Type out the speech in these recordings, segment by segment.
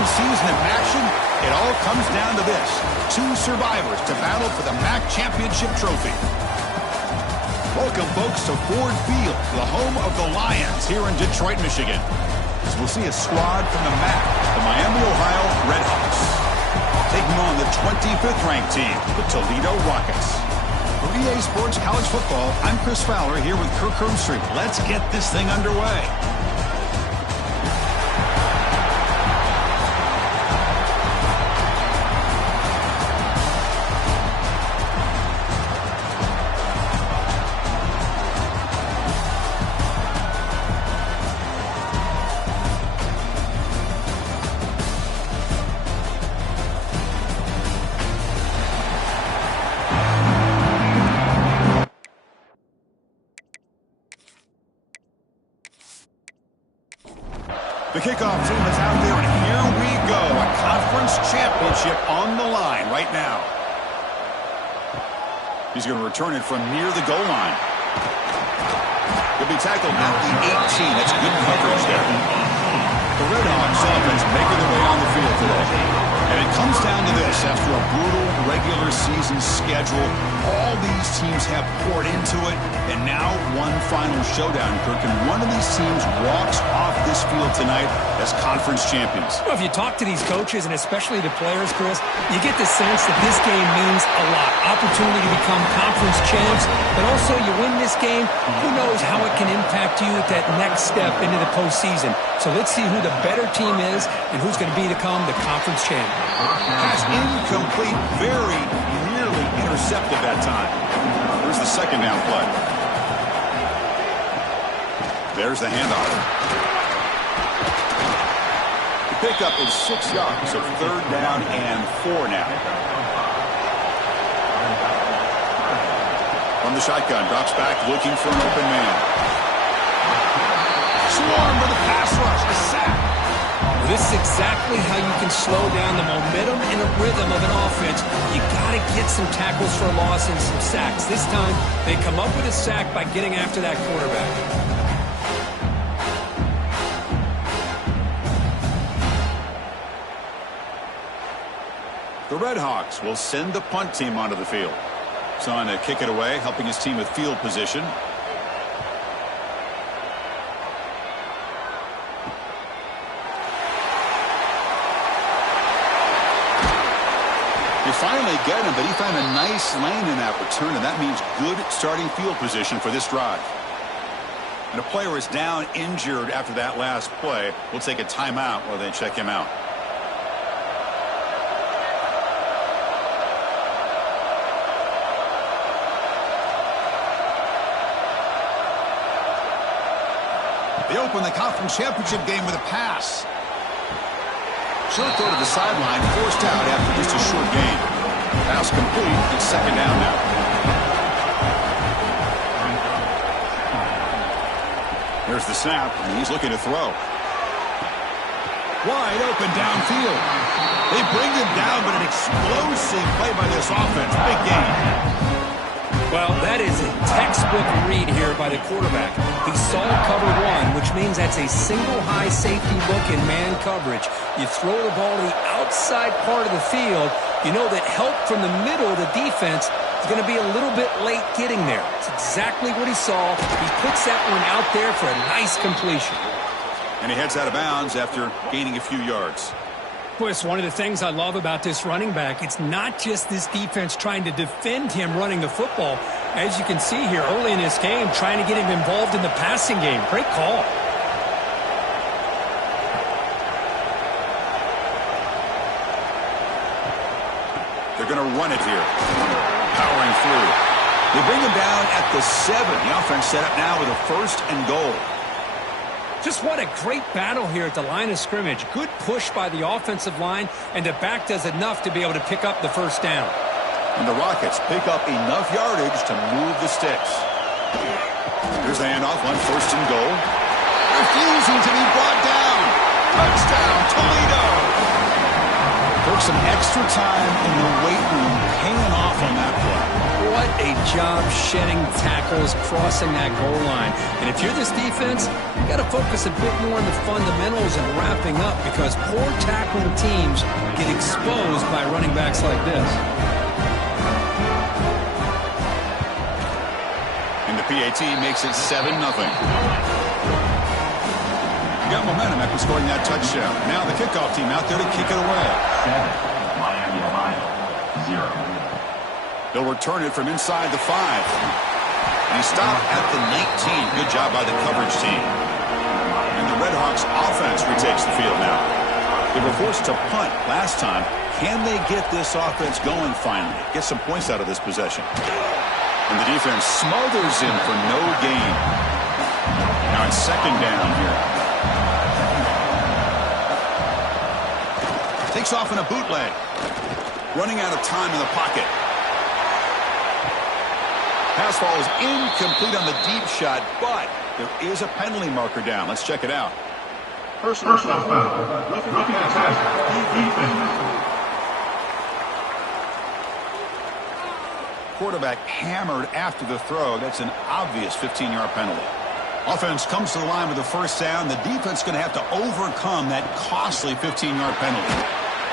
thrilling season of action, it all comes down to this. 2 survivors to battle for the MAC Championship trophy. Welcome, folks, to Ford Field, the home of the Lions here in Detroit, Michigan. As we'll see a squad from the MAC, the Miami, Ohio Redhawks, taking on the 25th ranked team, the Toledo Rockets. For EA Sports College Football, I'm Chris Fowler here with Kirk Herbstreit. Let's get this thing underway. The kickoff team is out there, and here we go. A conference championship on the line right now. He's going to return it from near the goal line. He'll be tackled at the 18. That's good coverage there. The Redhawks offense making their way on the field today. And it comes down to this. After a brutal regular season schedule, all these teams have poured into it, and now one final showdown, Kirk, and one of these teams walks off this field tonight as conference champions. Well, if you talk to these coaches, and especially the players, Chris, you get the sense that this game means a lot. Opportunity to become conference champs, but also you win this game, who knows how it can impact you at that next step into the postseason. So let's see who the better team is and who's going to become the conference champ. Pass incomplete, very nearly intercepted that time. Here's the second down play. There's the handoff. The pickup is 6 yards, so 3rd down and 4 now. From the shotgun, drops back, looking for an open man. Swarm with a pass rush, a sack. This is exactly how you can slow down the momentum and the rhythm of an offense. You got to get some tackles for a loss and some sacks. This time, they come up with a sack by getting after that quarterback. The Redhawks will send the punt team onto the field. Son to kick it away, helping his team with field position. They finally get him, but he found a nice lane in that return, and that means good starting field position for this drive. And a player is down injured after that last play. We'll take a timeout while they check him out. They open the conference championship game with a pass. Short throw to the sideline, forced out after just a short gain. Pass complete. It's 2nd down now. There's the snap, and he's looking to throw. Wide open downfield. They bring him down, but an explosive play by this offense. Big gain. Well, that is a textbook read here by the quarterback. He saw cover 1, which means that's a single high safety look in man coverage. You throw the ball to the outside part of the field, you know that help from the middle of the defense is going to be a little bit late getting there. It's exactly what he saw. He puts that one out there for a nice completion. And he heads out of bounds after gaining a few yards. It's one of the things I love about this running back. It's not just this defense trying to defend him running the football. As you can see here early in this game, trying to get him involved in the passing game. Great call. They're going to run it here. Powering through. They bring him down at the 7. The offense set up now with a 1st and goal. Just what a great battle here at the line of scrimmage. Good push by the offensive line, and the back does enough to be able to pick up the 1st down. And the Rockets pick up enough yardage to move the sticks. Here's the handoff on 1st and goal. Refusing to be brought down. Touchdown, Toledo. Took some extra time in the weight room paying off on that play. What a job shedding tackles, crossing that goal line. And if you're this defense, you got to focus a bit more on the fundamentals and wrapping up, because poor tackling teams get exposed by running backs like this. And the PAT makes it 7-0. You got momentum after scoring that touchdown. Now the kickoff team out there to kick it away. 7, Miami, Ohio, 0. They'll return it from inside the 5. And he stopped at the 19. Good job by the coverage team. And the Redhawks offense retakes the field now. They were forced to punt last time. Can they get this offense going finally? Get some points out of this possession. And the defense smothers him for no gain. Now it's second down here. Takes off in a bootleg. Running out of time in the pocket. Pass ball is incomplete on the deep shot, but there is a penalty marker down. Let's check it out. Personal foul. Looking at test. Defense. Quarterback hammered after the throw. That's an obvious 15-yard penalty. Offense comes to the line with the first down. The defense going to have to overcome that costly 15-yard penalty.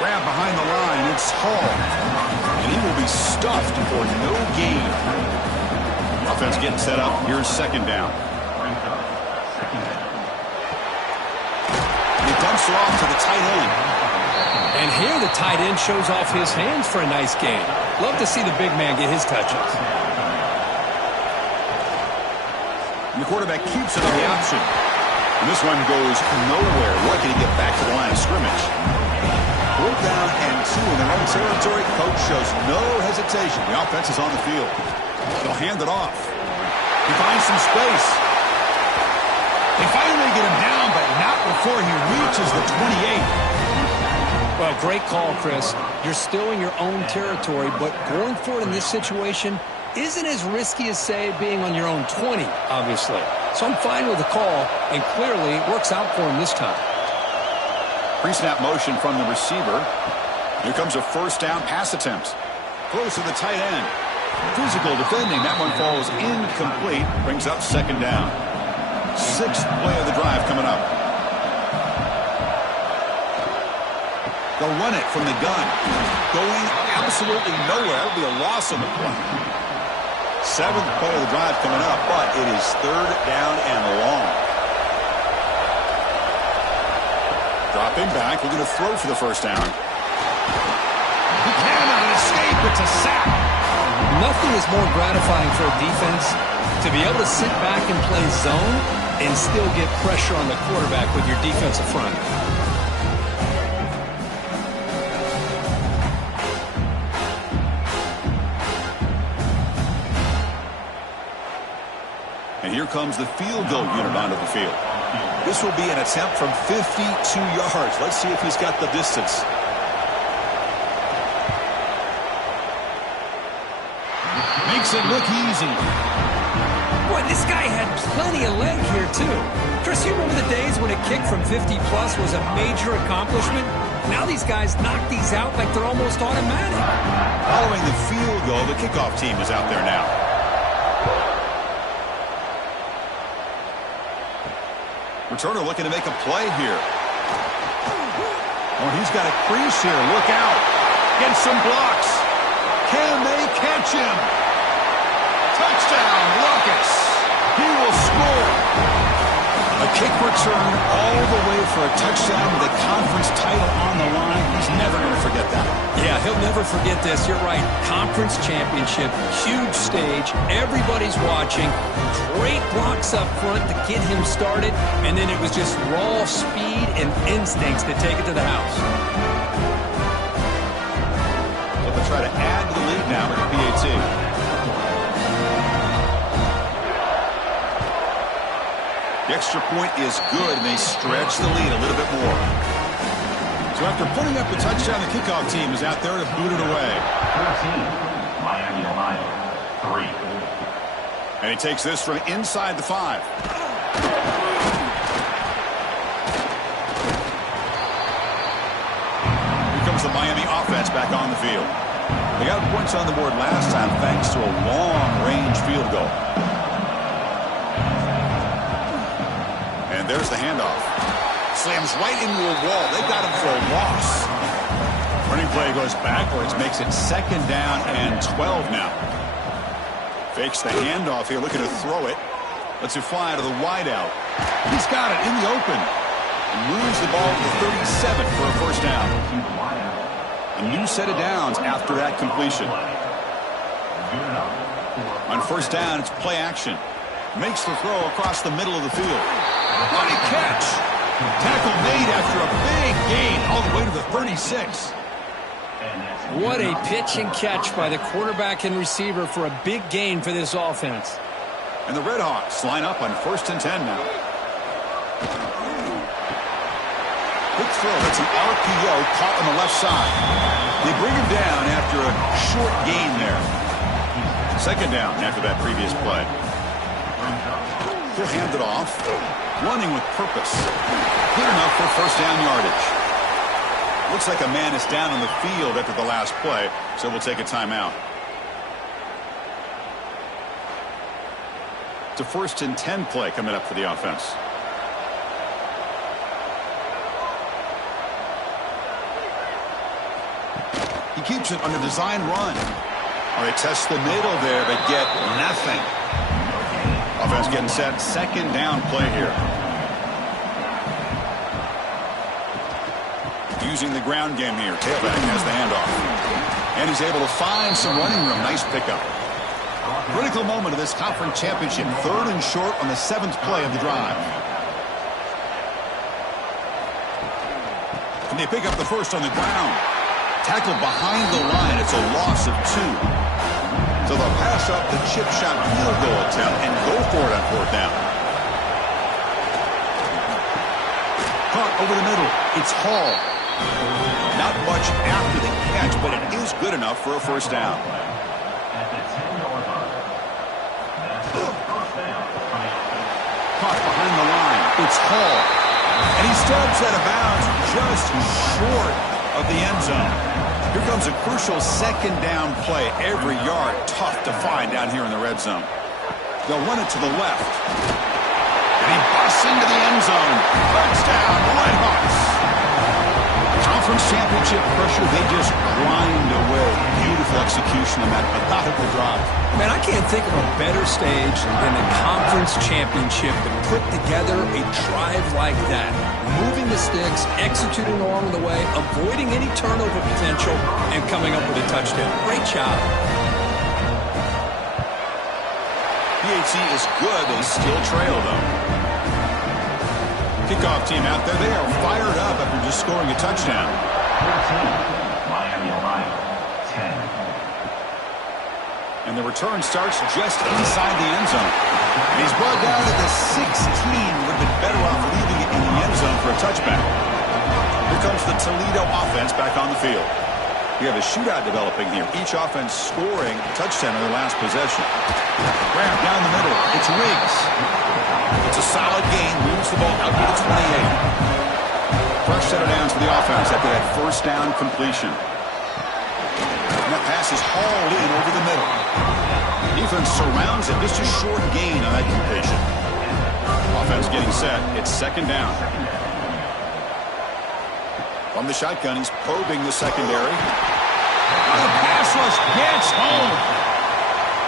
Grab behind the line. It's Hall. And he will be stuffed for no gain. Offense getting set up. Here's second down. And he dumps it off to the tight end. And here the tight end shows off his hands for a nice gain. Love to see the big man get his touches. And the quarterback keeps it on the option. And this one goes nowhere. Lucky to get back to the line of scrimmage. 4th down and 2 in their own territory. Coach shows no hesitation. The offense is on the field. They'll hand it off. He finds some space. They finally get him down, but not before he reaches the 28. Well, great call, Chris. You're still in your own territory, but going for it in this situation isn't as risky as, say, being on your own 20, obviously. So I'm fine with the call, and clearly it works out for him this time. Pre-snap motion from the receiver. Here comes a first down pass attempt. Close to the tight end. Physical defending. That one falls incomplete. Brings up second down. 6th play of the drive coming up. They'll run it from the gun. Going absolutely nowhere. That'll be a loss on the play. 7th play of the drive coming up, but it is 3rd down and long. Dropping back. We're going to throw for the first down. He cannot escape. It's a sack. Nothing is more gratifying for a defense to be able to sit back and play zone and still get pressure on the quarterback with your defensive front. And here comes the field goal unit onto the field. This will be an attempt from 52 yards. Let's see if he's got the distance. Makes it look easy. Boy, this guy had plenty of leg here, too. Chris, you remember the days when a kick from 50-plus was a major accomplishment? Now these guys knock these out like they're almost automatic. Following the field goal, the kickoff team is out there now. Returner looking to make a play here. Oh, he's got a crease here. Look out. Gets some blocks. Can they catch him? Touchdown, Lucas. He will score. A kick return all the way for a touchdown with a conference title on the line. He's never going to forget that. Yeah, he'll never forget this. You're right. Conference championship, huge stage. Everybody's watching. Great blocks up front to get him started. And then it was just raw speed and instincts to take it to the house. So they'll try to add to the lead now with the PAT. The extra point is good, and they stretch the lead a little bit more. So after putting up the touchdown, the kickoff team is out there to boot it away. 13, Miami, Ohio, 3. And he takes this from inside the 5. Here comes the Miami offense back on the field. They got points on the board last time thanks to a long-range field goal. And there's the handoff. Slams right into a wall. They got him for a loss. Running play goes backwards, makes it 2nd down and 12 now. Fakes the handoff here, looking to throw it. Lets it fly to the wideout. He's got it in the open. And moves the ball to the 37 for a first down. A new set of downs after that completion. On first down, it's play action. Makes the throw across the middle of the field. What a catch! Tackle made after a big gain all the way to the 36. What a pitch and catch by the quarterback and receiver for a big gain for this offense. And the Redhawks line up on 1st and 10 now. Quick throw. That's an RPO caught on the left side. They bring him down after a short gain there. 2nd down after that previous play. He'll hand it off. Running with purpose. Good enough for first down yardage. Looks like a man is down on the field after the last play, so we'll take a timeout. It's a 1st and 10 play coming up for the offense. He keeps it on a design run. All right, test the middle there, but get nothing. Offense getting set. 2nd down play here. Using the ground game here. Tailback has the handoff. And he's able to find some running room. Nice pickup. Critical moment of this conference championship. 3rd and short on the 7th play of the drive. Can they pick up the first on the ground? Tackled behind the line. It's a loss of 2. So they'll pass up the chip shot field goal attempt and go for it on 4th down. Caught over the middle. It's Hall. Not much after the catch, but it is good enough for a first down. Caught behind the line. It's Hall. And he steps out of bounds just short of the end zone. Here comes a crucial 2nd down play. Every yard tough to find down here in the red zone. They'll run it to the left. And he busts into the end zone. Touchdown, Redhawks. Conference championship pressure, they just grind away. Beautiful execution on that methodical drive. Man, I can't think of a better stage than the conference championship to put together a drive like that. Moving the sticks, executing along the way, avoiding any turnover potential, and coming up with a touchdown. Great job. PHC is good. They still trail, though. Kickoff team out there. They are fired up after just scoring a touchdown. 14, Miami, Ohio, 10. And the return starts just inside the end zone. And he's brought down at the 16. Would have been better off leaving it in the end zone for a touchback. Here comes the Toledo offense back on the field. We have a shootout developing here. Each offense scoring a touchdown in their last possession. Grab down the middle. It's Riggs. It's a solid gain. Moves the ball out to the 28. Fresh set of downs for the offense after that first down completion. And that pass is hauled in over the middle. Defense surrounds it. Just a short gain on that completion. Offense getting set. It's 2nd down. From the shotgun, he's probing the secondary. And the pass rush gets home.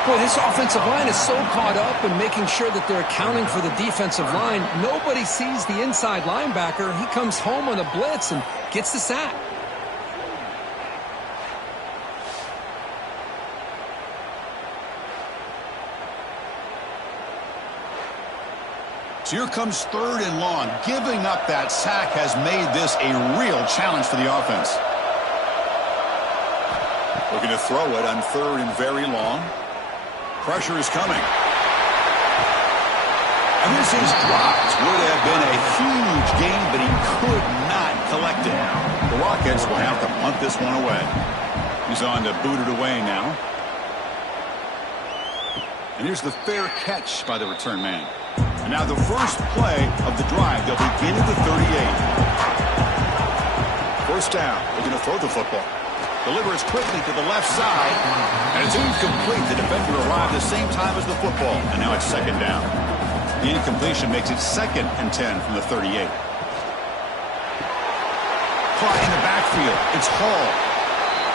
Boy, this offensive line is so caught up in making sure that they're accounting for the defensive line. Nobody sees the inside linebacker. He comes home on a blitz and gets the sack. So here comes 3rd and long. Giving up that sack has made this a real challenge for the offense. Looking to throw it on 3rd and very long. Pressure is coming. And this is dropped. Would have been a huge gain, but he could not collect it. The Rockets will have to punt this one away. He's on to boot it away now. And here's the fair catch by the return man. And now the first play of the drive. They'll begin at the 38. First down. They're going to throw the football. Delivers quickly to the left side. And it's incomplete. The defender arrived the same time as the football. And now it's second down. The incompletion makes it 2nd and 10 from the 38. Caught in the backfield. It's Hall.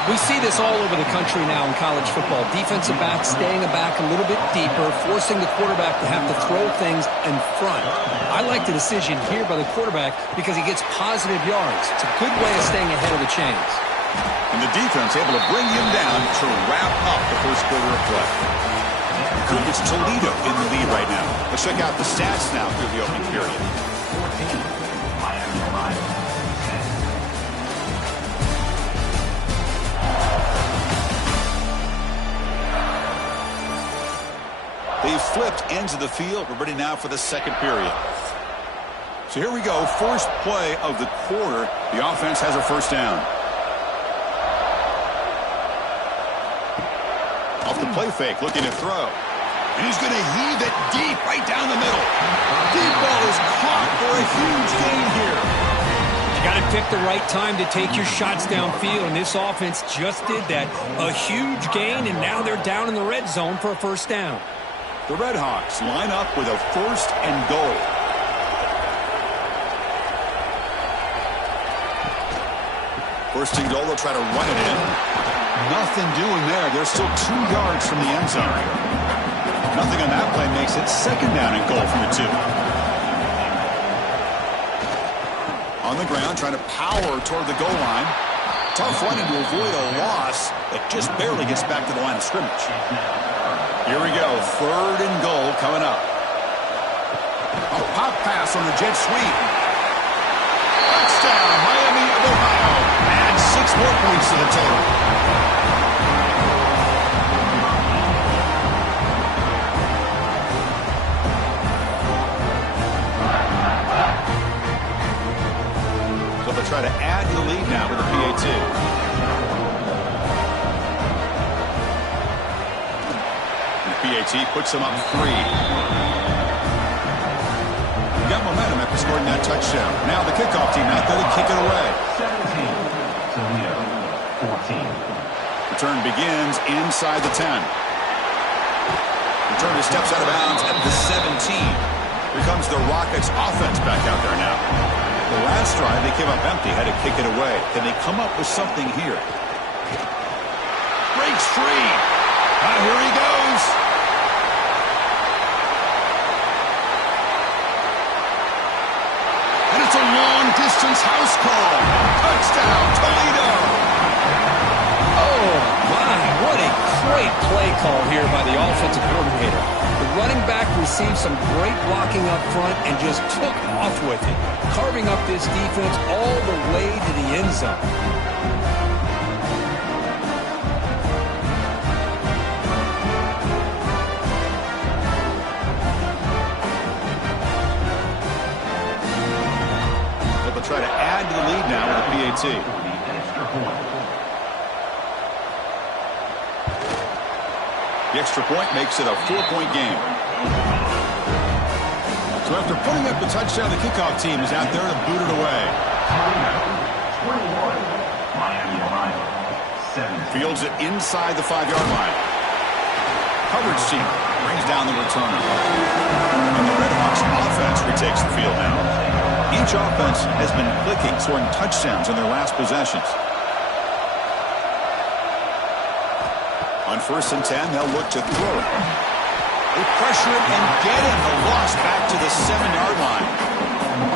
We see this all over the country now in college football. Defensive backs staying back a little bit deeper, forcing the quarterback to have to throw things in front. I like the decision here by the quarterback because he gets positive yards. It's a good way of staying ahead of the chains. And the defense able to bring him down to wrap up the first quarter of play. It's Toledo in the lead right now. Let's check out the stats now through the opening period. They've flipped ends of the field. We're ready now for the second period. So here we go. First play of the quarter. The offense has a first down. Off the play fake, looking to throw. And he's going to heave it deep right down the middle. Deep ball is caught for a huge gain here. You got to pick the right time to take your shots downfield, and this offense just did that. A huge gain, and now they're down in the red zone for a first down. The Red Hawks line up with a 1st and goal. First and goal, they'll try to run it in. Nothing doing there. They're still 2 yards from the end zone. Nothing on that play makes it second down and goal from the 2. On the ground, trying to power toward the goal line. Tough running to avoid a loss that just barely gets back to the line of scrimmage. Here we go, 3rd and goal coming up. A pop pass on the jet sweep. Touchdown, Miami of Ohio. Add 6 more points to the total. So they'll try to add to the lead now with a PAT. PAT puts them up 3. We got momentum after scoring that touchdown. Now the kickoff team out there to kick it away. 17, Toledo, 14. Return begins inside the 10. Returner steps out of bounds at the 17. Here comes the Rockets offense back out there now. The last drive they came up empty, had to kick it away. Can they come up with something here? Breaks free. Here he goes. And it's a long-distance house call. Touchdown, Toledo. Oh, my, what a great play call here by the offensive coordinator. The running back received some great blocking up front and just took off with it, carving up this defense all the way to the end zone. Try to add to the lead now with a PAT. The extra point makes it a 4-point game. So after putting up the touchdown, the kickoff team is out there to boot it away. 21, Miami Ohio, 7. Fields it inside the 5-yard line. Coverage team brings down the returner. And the Red Hawks offense retakes the field now. Each offense has been clicking, scoring touchdowns in their last possessions. On 1st and 10, they'll look to throw it. They pressure it and get it. A loss back to the 7-yard line.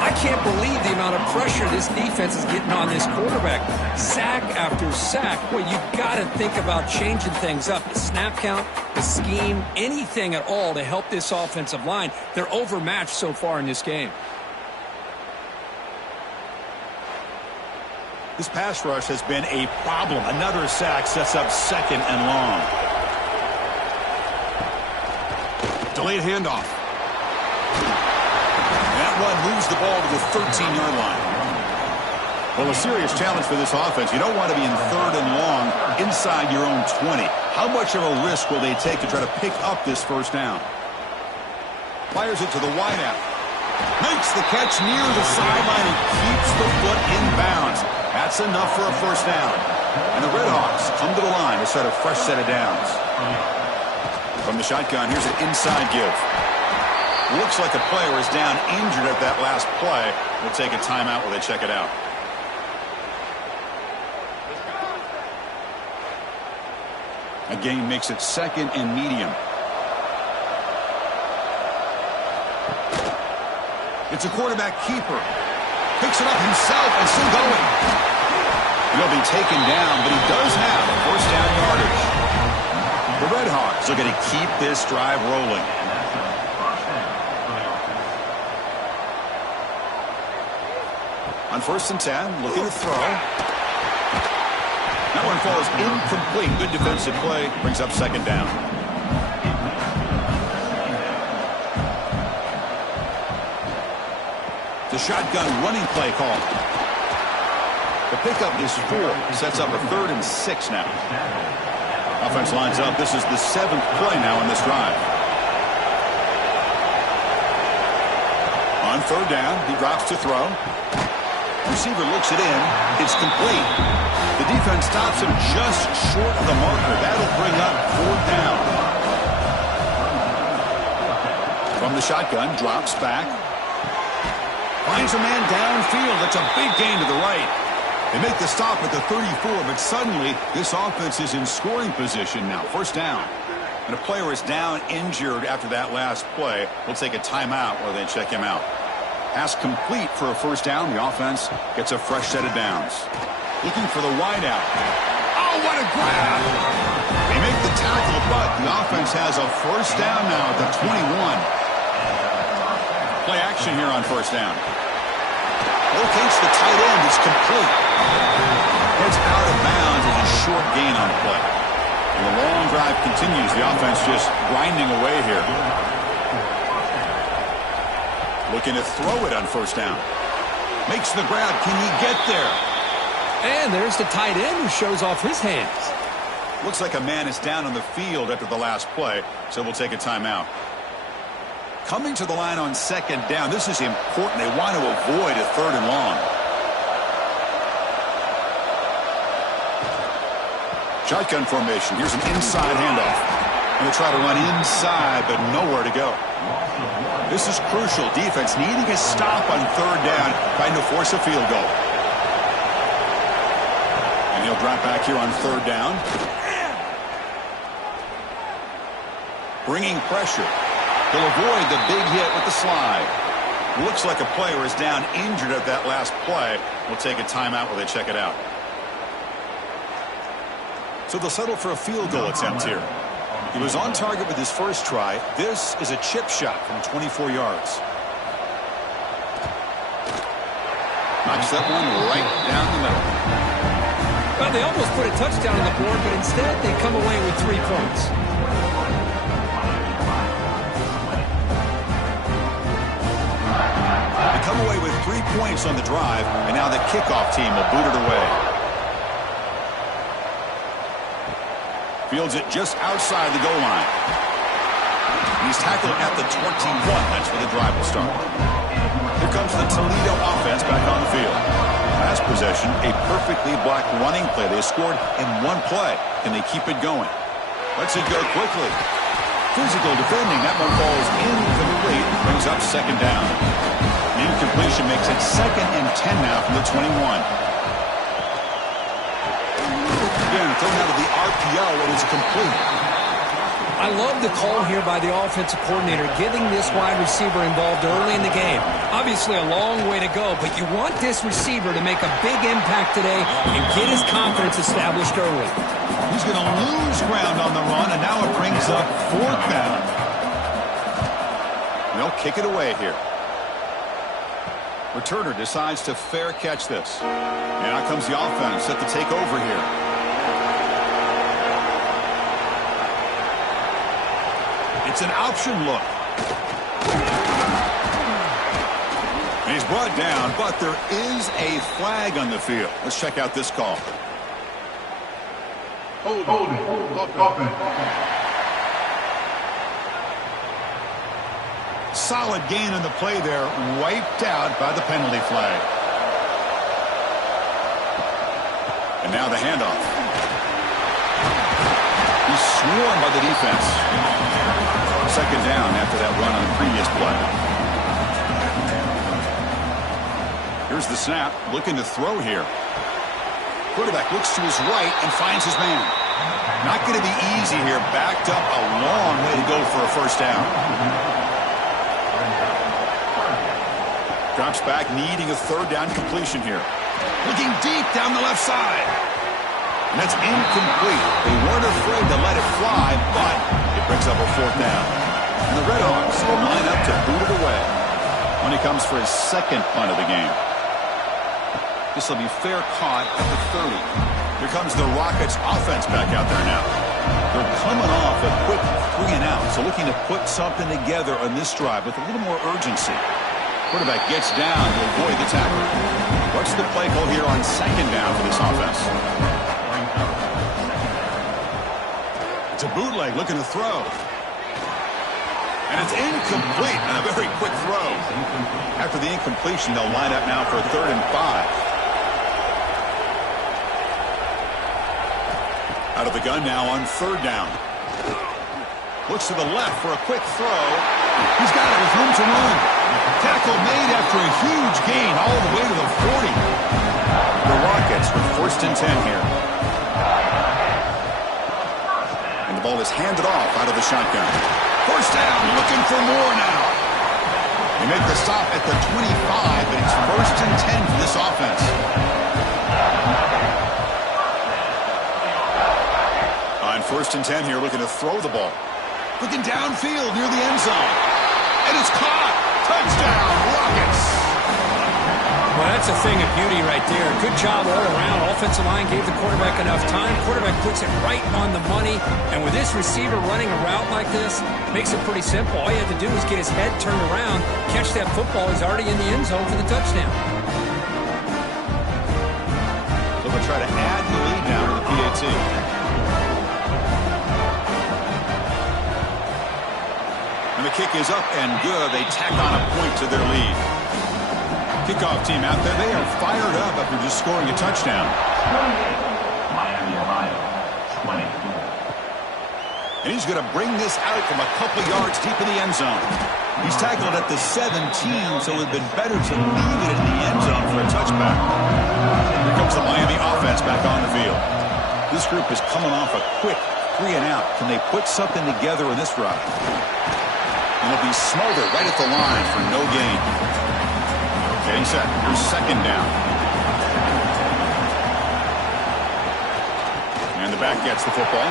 I can't believe the amount of pressure this defense is getting on this quarterback. Sack after sack. Well, you got to think about changing things up. The snap count, the scheme, anything at all to help this offensive line. They're overmatched so far in this game. This pass rush has been a problem. Another sack sets up 2nd and long. Delayed handoff. That one moves the ball to the 13-yard line. Well, a serious challenge for this offense. You don't want to be in 3rd and long inside your own 20. How much of a risk will they take to try to pick up this first down? Fires it to the wideout. Makes the catch near the sideline and keeps the foot in bounds. That's enough for a first down. And the Redhawks come to the line to set a fresh set of downs. From the shotgun, here's an inside give. Looks like a player is down injured at that last play. We'll take a timeout while they check it out. A gain makes it second and medium. It's a quarterback keeper. Picks it up himself and still going. He'll be taken down, but he does have first down yardage. The Redhawks are going to keep this drive rolling. On 1st and 10, looking to throw. That one falls incomplete. Good defensive play. Brings up second down. The shotgun running play call. The pickup is 4. Sets up a 3rd and 6 now. Offense lines up. This is the 7th play now in this drive. On 3rd down, he drops to throw. Receiver looks it in. It's complete. The defense stops him just short of the marker. That'll bring up 4th down. From the shotgun, drops back. Finds a man downfield. That's a big gain to the right. They make the stop at the 34, but suddenly this offense is in scoring position now. 1st down. And a player is down injured after that last play. We'll take a timeout while they check him out. Pass complete for a 1st down. The offense gets a fresh set of downs. Looking for the wideout. Oh, what a grab! They make the tackle, but the offense has a 1st down now at the 21. Play action here on 1st down. Locates the tight end. It's complete. It's out of bounds as a short gain on the play. And the long drive continues. The offense just grinding away here. Looking to throw it on 1st down. Makes the grab. Can he get there? And there's the tight end who shows off his hands. Looks like a man is down on the field after the last play, so we'll take a timeout. Coming to the line on 2nd down. This is important. They want to avoid a 3rd and long. Shotgun formation. Here's an inside handoff. Going to try to run inside, but nowhere to go. This is crucial. Defense needing a stop on 3rd down, trying to force a field goal. And he'll drop back here on 3rd down. Bringing pressure. He'll avoid the big hit with the slide. Looks like a player is down injured at that last play. We'll take a timeout while they check it out. So they'll settle for a field goal attempt here. He was on target with his first try. This is a chip shot from 24 yards. Knocks that one right down the middle. Well, they almost put a touchdown on the board, but instead they come away with 3 points. They come away with 3 points on the drive, and now the kickoff team will boot it away. Fields it just outside the goal line. He's tackled at the 21. That's where the drive will start. Here comes the Toledo offense back on the field. Last possession, a perfectly blocked running play. They scored in 1 play. Can they keep it going? Lets it go quickly. Physical defending. That one falls incomplete. Brings up 2nd down. The incompletion makes it 2nd and 10 now from the 21. Again, thrown out of the RPO, and it's complete. I love the call here by the offensive coordinator, getting this wide receiver involved early in the game. Obviously a long way to go, but you want this receiver to make a big impact today and get his confidence established early. He's going to lose ground on the run, and now it brings up 4th down. They'll kick it away here. Returner decides to fair catch this. And out comes the offense set to take over here. It's an option look. And he's brought down, but there is a flag on the field. Let's check out this call. Hold it. Solid gain on the play there, wiped out by the penalty flag. And now the handoff. He's swarmed by the defense. Second down after that run on the previous play. Here's the snap, looking to throw here. Quarterback looks to his right and finds his man. Not going to be easy here. Backed up a long way to go for a first down. Drops back, needing a third down completion here. Looking deep down the left side. And that's incomplete. They weren't afraid to let it fly, but it brings up a fourth down. And the Redhawks will line up to boot it away when he comes for his second punt of the game. This will be fair caught at the 30. Here comes the Rockets offense back out there now. They're coming off a quick 3 and out, so looking to put something together on this drive with a little more urgency. Quarterback gets down to avoid the tackle. What's the play call here on second down for this offense? It's a bootleg looking to throw. And it's incomplete and a very quick throw. After the incompletion, they'll line up now for a 3rd and 5. Out of the gun now on 3rd down. Looks to the left for a quick throw. He's got it with room to run. Tackle made after a huge gain all the way to the 40. The Rockets with 1st and 10 here. And the ball is handed off out of the shotgun. 1st down, looking for more now. They make the stop at the 25, but it's 1st and 10 for this offense. On 1st and 10 here, looking to throw the ball. Looking downfield near the end zone. And it's caught. Touchdown, Rockets. Well, that's a thing of beauty right there. Good job all around. Offensive line gave the quarterback enough time. Quarterback puts it right on the money. And with this receiver running a route like this, makes it pretty simple. All you have to do is get his head turned around, catch that football. He's already in the end zone for the touchdown. So they'll try to add the lead now to the PAT. And the kick is up and good. They tack on a point to their lead. Kickoff team out there. They are fired up after just scoring a touchdown. Miami Ohio, 24. And he's going to bring this out from a couple yards deep in the end zone. He's tackled at the 17, so it would have been better to leave it in the end zone for a touchback. Here comes the Miami offense back on the field. This group is coming off a quick 3 and out. Can they put something together in this drive? And it'll be smothered right at the line for no gain. Getting set. Here's 2nd down. And the back gets the football.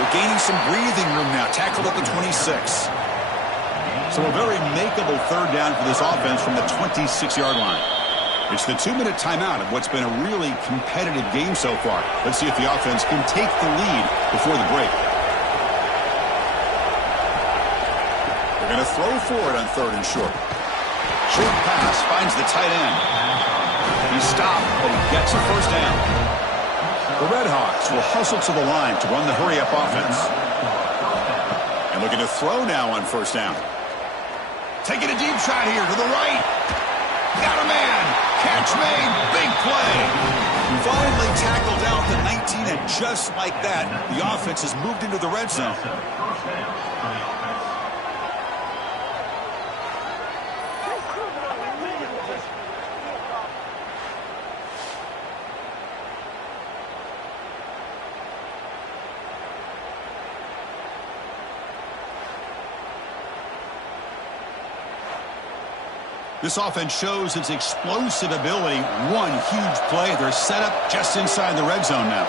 They're gaining some breathing room now. Tackled at the 26. So a very makeable 3rd down for this offense from the 26-yard line. It's the 2-minute timeout of what's been a really competitive game so far. Let's see if the offense can take the lead before the break. They're going to throw for it on 3rd and short. Short pass finds the tight end. He's stopped, but he gets a first down. The Redhawks will hustle to the line to run the hurry-up offense. And looking to throw now on 1st down. Taking a deep shot here to the right. Got a man. Catch made. Big play. Finally tackled down to 19, and just like that, the offense has moved into the red zone. This offense shows its explosive ability. One huge play. They're set up just inside the red zone now.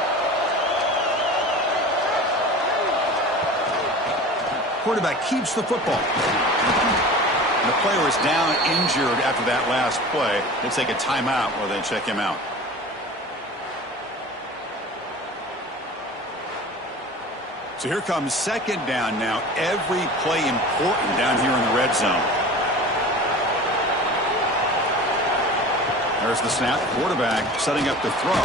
Quarterback keeps the football. The player is down injured after that last play. They'll take a timeout while they check him out. So here comes 2nd down now. Every play important down here in the red zone. There's the snap. Quarterback setting up the throw.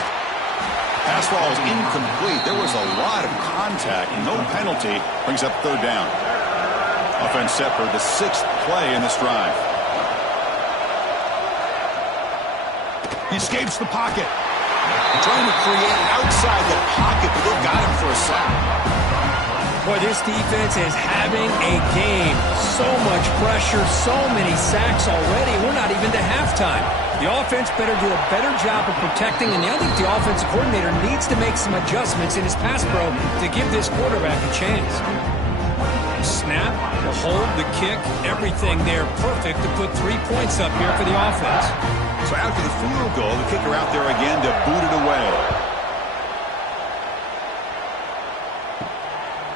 Pass ball is incomplete. There was a lot of contact. No penalty. Brings up 3rd down. Offense set for the 6th play in this drive. He escapes the pocket. Trying to create outside the pocket, but they got him for a sack. Boy, this defense is having a game. So much pressure, so many sacks already. We're not even to halftime. The offense better do a better job of protecting, and I think the offensive coordinator needs to make some adjustments in his pass pro to give this quarterback a chance. Snap, the hold, the kick, everything there perfect to put 3 points up here for the offense. So after the field goal, the kicker out there again to boot it away.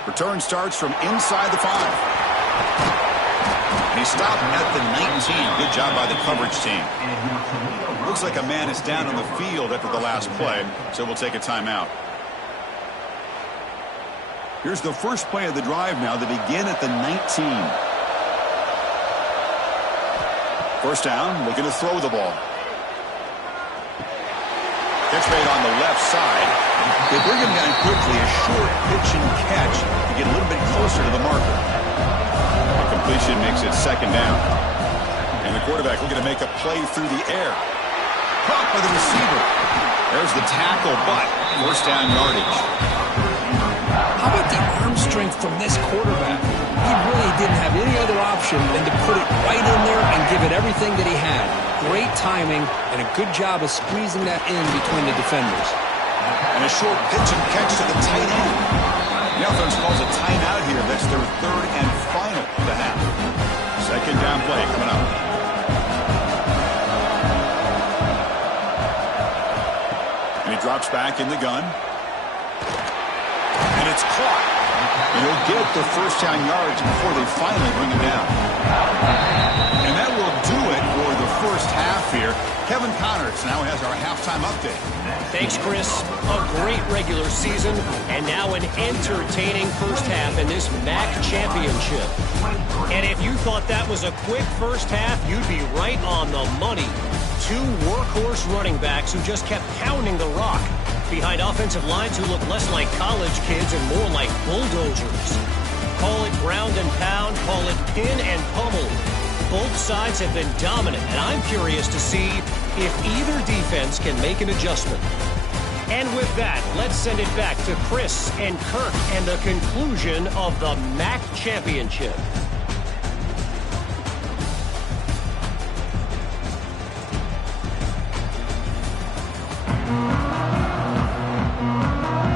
Return starts from inside the 5. And he stopped at the 19. Good job by the coverage team. Looks like a man is down on the field after the last play, so we'll take a timeout. Here's the first play of the drive now. They begin at the 19. First down, looking to throw the ball. Catch made on the left side. They bring him down quickly, a short pitch and catch to get a little bit closer to the marker. A completion makes it second down. And the quarterback looking to make a play through the air. Caught by the receiver. There's the tackle, but first down yardage. How about the arm strength from this quarterback? He really didn't have any other option than to put it right in there and give it everything that he had. Great timing and a good job of squeezing that in between the defenders. And a short pitch and catch to the tight end. The offense calls a timeout here. That's their third and final of the half. Second down play coming up. And he drops back in the gun. And it's caught. And he'll get the first down yards before they finally bring him down. And that will do it for the first half here. Kevin Connors now has our halftime update. Thanks, Chris. A great regular season and now an entertaining first half in this MAC championship. And if you thought that was a quick first half, you'd be right on the money. 2 workhorse running backs who just kept pounding the rock behind offensive lines who look less like college kids and more like bulldozers. Call it ground and pound, call it pin and pummel. Both sides have been dominant, and I'm curious to see if either defense can make an adjustment. And with that, let's send it back to Chris and Kirk and the conclusion of the MAC championship.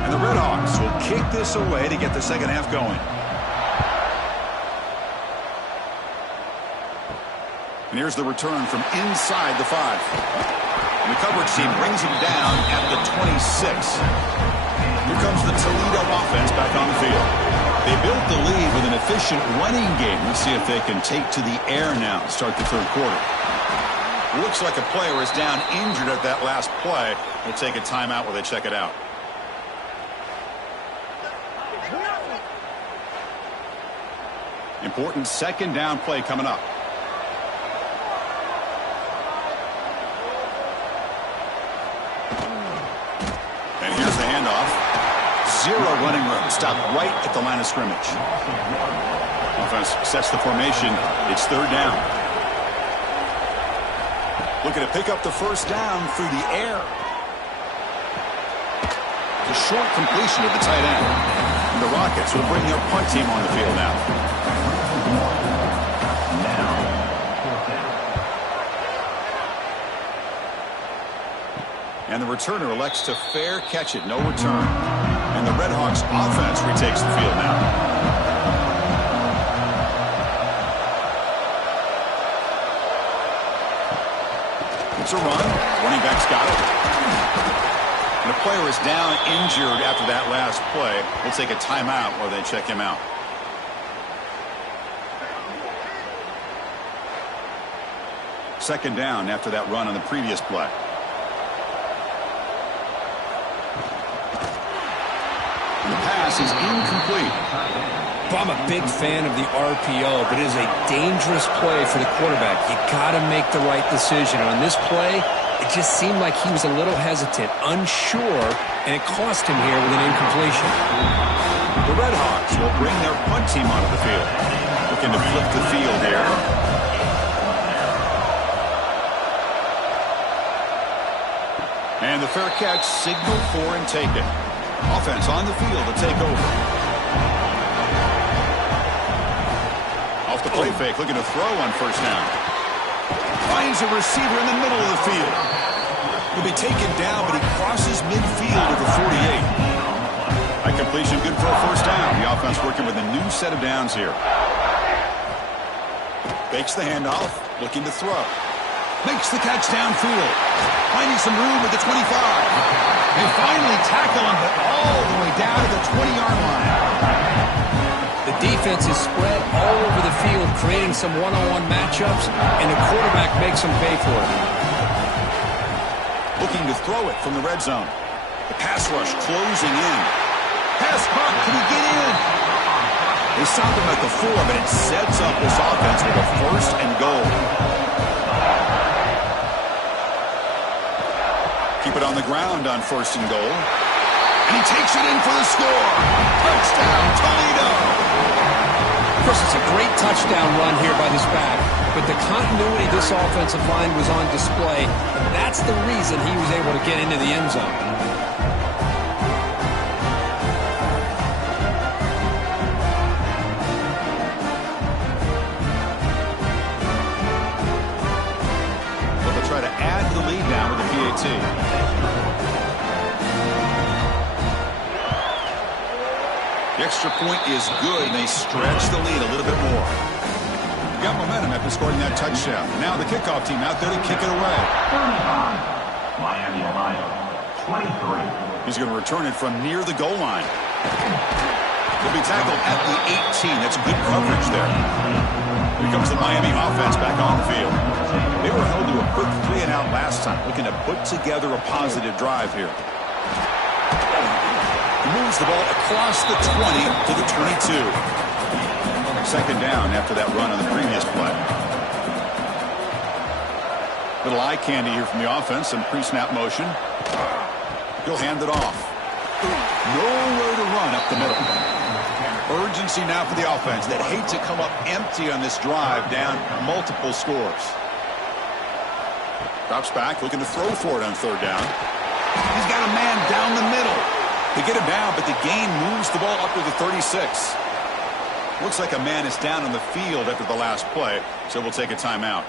And the Redhawks will kick this away to get the second half going. And here's the return from inside the 5. And the coverage team brings him down at the 26. Here comes the Toledo offense back on the field. They built the lead with an efficient running game. Let's see if they can take to the air now to start the third quarter. Looks like a player is down injured at that last play. We'll take a timeout while they check it out. Important second down play coming up. And here's the handoff. 0 running room. Stopped right at the line of scrimmage. Offense sets the formation. It's third down. Looking to pick up the first down through the air. The short completion of the tight end. And the Rockets will bring their punt team on the field now. And the returner elects to fair catch it. No return. And the Redhawks offense retakes the field now. It's a run. Running back's got it. And the player is down injured after that last play. We'll take a timeout while they check him out. Second down after that run on the previous play. And the pass is incomplete. Well, I'm a big fan of the RPO, but it is a dangerous play for the quarterback. You got to make the right decision. And on this play, it just seemed like he was a little hesitant, unsure, and it cost him here with an incompletion. The Redhawks will bring their punt team onto the field. Looking to flip the field here. And the fair catch signaled for and taken. Offense on the field to take over. Off the play fake, looking to throw on first down. Finds a receiver in the middle of the field. He'll be taken down, but he crosses midfield at the 48. That completion good for a first down. The offense working with a new set of downs here. Fakes the handoff, looking to throw. Makes the catch downfield. Finding some room at the 25. They finally tackle him, but all the way down to the 20-yard line. The defense is spread all over the field, creating some one-on-one matchups, and the quarterback makes them pay for it. Looking to throw it from the red zone. The pass rush closing in. Pass caught. Can he get in? They stop him at the 4, but it sets up this offense with a first and goal. Keep it on the ground on first and goal. And he takes it in for the score. Touchdown, Toledo. Chris, it's a great touchdown run here by this back, but the continuity of this offensive line was on display, and that's the reason he was able to get into the end zone. Well, they'll try to add the lead now with the PAT. The extra point is good, and they stretch the lead a little bit more. Got momentum after scoring that touchdown. Now the kickoff team out there to kick it away. Miami, Ohio, 23. He's going to return it from near the goal line. He'll be tackled at the 18. That's good coverage there. Here comes the Miami offense back on the field. They were held to a quick 3-and-out last time, looking to put together a positive drive here. Moves the ball across the 20 to the 22. Second down after that run on the previous play. Little eye candy here from the offense, some pre-snap motion. He'll hand it off. Nowhere to run up the middle. Urgency now for the offense that hate to come up empty on this drive, down multiple scores. Drops back, looking to throw for it on third down. He's got a man down the middle. They get him down, but the gain moves the ball up to the 36. Looks like a man is down on the field after the last play, so we'll take a timeout.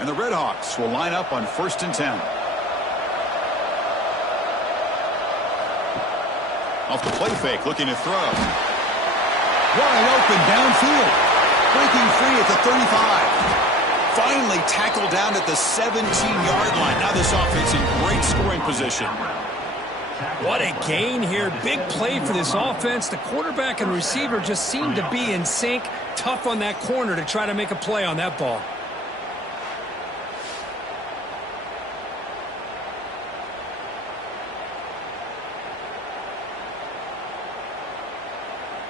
And the Redhawks will line up on 1st and 10. Off the play fake, looking to throw. Wide open downfield. Breaking free at the 35. Finally tackled down at the 17-yard line. Now this offense in great scoring position. What a gain here. Big play for this offense. The quarterback and receiver just seem to be in sync. Tough on that corner to try to make a play on that ball.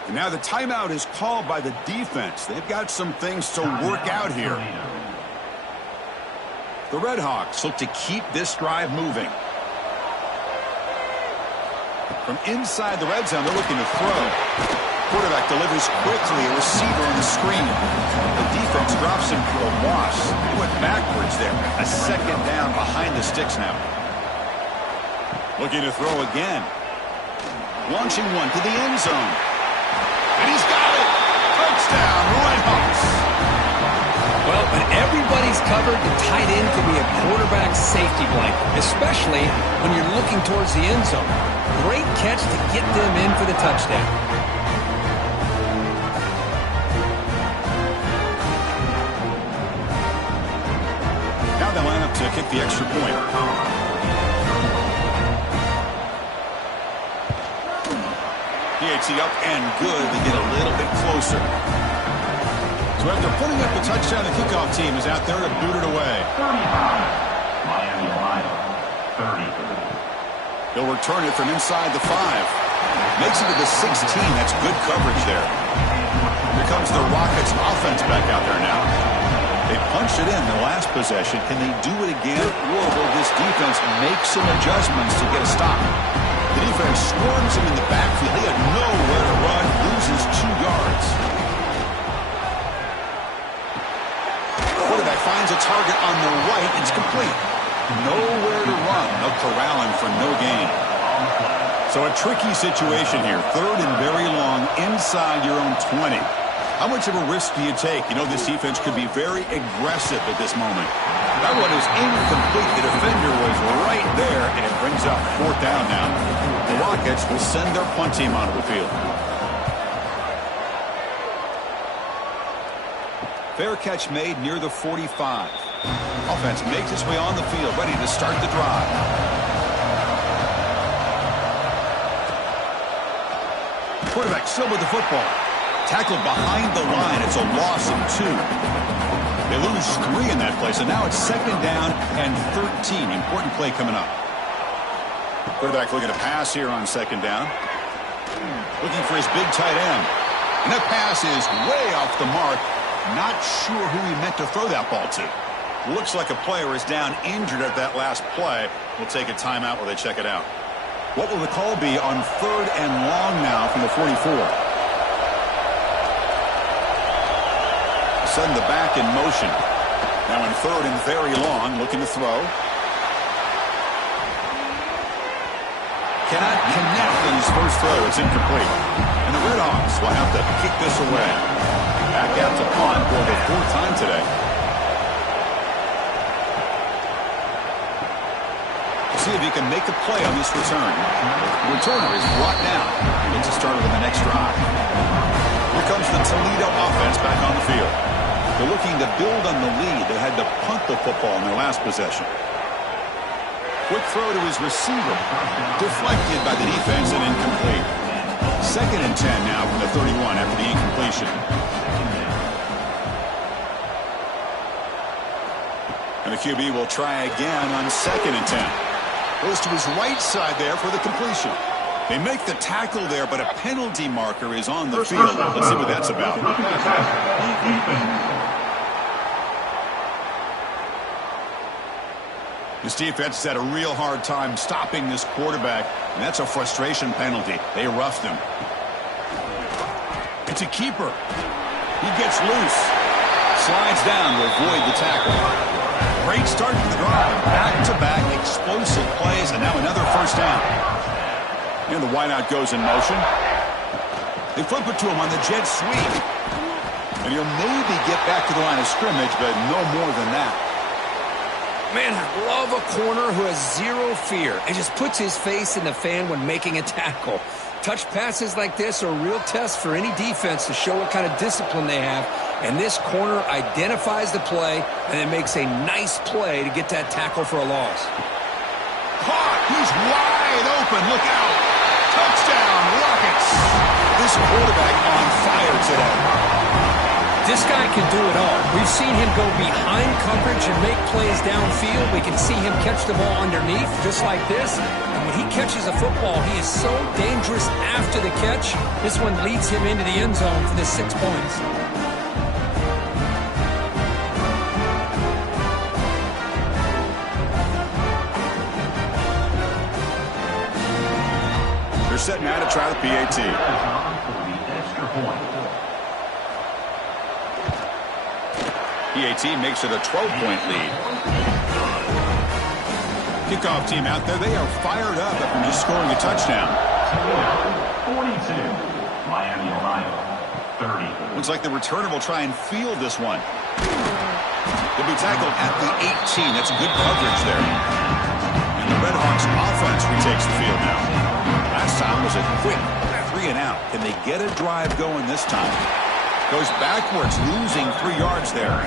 And now the timeout is called by the defense. They've got some things to work out here. The Redhawks look to keep this drive moving. From inside the red zone, they're looking to throw. Quarterback delivers quickly, a receiver on the screen. The defense drops him for a loss. He went backwards there. A second down behind the sticks now. Looking to throw again. Launching one to the end zone. And he's got it! Touchdown, Redhawks! Well, when everybody's covered, the tight end can be a quarterback safety blanket, especially when you're looking towards the end zone. Great catch to get them in for the touchdown. Now they line up to kick the extra point. PAT up and good. They get a little bit closer. So after putting up the touchdown, the kickoff team is out there to boot it away. 35. Miami, Ohio, 30. He'll return it from inside the 5. Makes it to the 16. That's good coverage there. Here comes the Rockets offense back out there now. They punched it in the last possession. Can they do it again, or will this defense make some adjustments to get a stop? The defense swarms him in the backfield. He had nowhere to run, loses 2 yards. Quarterback finds a target on the right. It's complete. Nowhere to run. They'll corral him for no gain. So a tricky situation here. Third and very long inside your own 20. How much of a risk do you take? You know, this defense could be very aggressive at this moment. That one is incomplete. The defender was right there, and it brings up fourth down now. The Rockets will send their punt team onto the field. Fair catch made near the 45. Offense makes its way on the field, ready to start the drive. Quarterback still with the football. Tackled behind the line. It's a loss of 2. They lose 3 in that play, so now it's second down and 13. Important play coming up. Quarterback looking to pass here on second down. Looking for his big tight end. And that pass is way off the mark. Not sure who he meant to throw that ball to. Looks like a player is down injured at that last play. We'll take a timeout while they check it out. What will the call be on third and long now from the 44? Send the back in motion. Now in third and very long, looking to throw. Cannot connect on his first throw. It's incomplete. And the Redhawks will have to kick this away. Back out to punt for the 4th time today. See if he can make a play on this return. The returner is brought down. He gets a starter on the next drive. Here comes the Toledo offense back on the field. They're looking to build on the lead. They had to punt the football in their last possession. Quick throw to his receiver. Deflected by the defense and incomplete. Second and 10 now from the 31 after the incompletion. And the QB will try again on second and 10. Goes to his right side there for the completion. They make the tackle there, but a penalty marker is on the field. Let's see what that's about. This defense has had a real hard time stopping this quarterback, and that's a frustration penalty. They roughed him. It's a keeper. He gets loose. Slides down to avoid the tackle. Great start to the drive. Back-to-back explosive plays, and now another first down. And the wideout goes in motion. They flip it to him on the jet sweep. And he'll maybe get back to the line of scrimmage, but no more than that. Man, I love a corner who has zero fear and just puts his face in the fan when making a tackle. Touch passes like this are a real test for any defense to show what kind of discipline they have. And this corner identifies the play and then makes a nice play to get that tackle for a loss. Caught! He's wide open. Look out! Touchdown, Rockets! This quarterback on fire today. This guy can do it all. We've seen him go behind coverage and make plays downfield. We can see him catch the ball underneath, just like this. And when he catches a football, he is so dangerous after the catch. This one leads him into the end zone for the 6 points. They're setting out to try the PAT. PAT makes it a 12-point lead. Kickoff team out there, they are fired up after just scoring a touchdown. 42. Miami, Ohio. 30. Looks like the returner will try and field this one. They'll be tackled at the 18. That's good coverage there. And the Redhawks offense retakes the field now. Last time was a quick 3 and out. Can they get a drive going this time? Goes backwards, losing 3 yards there.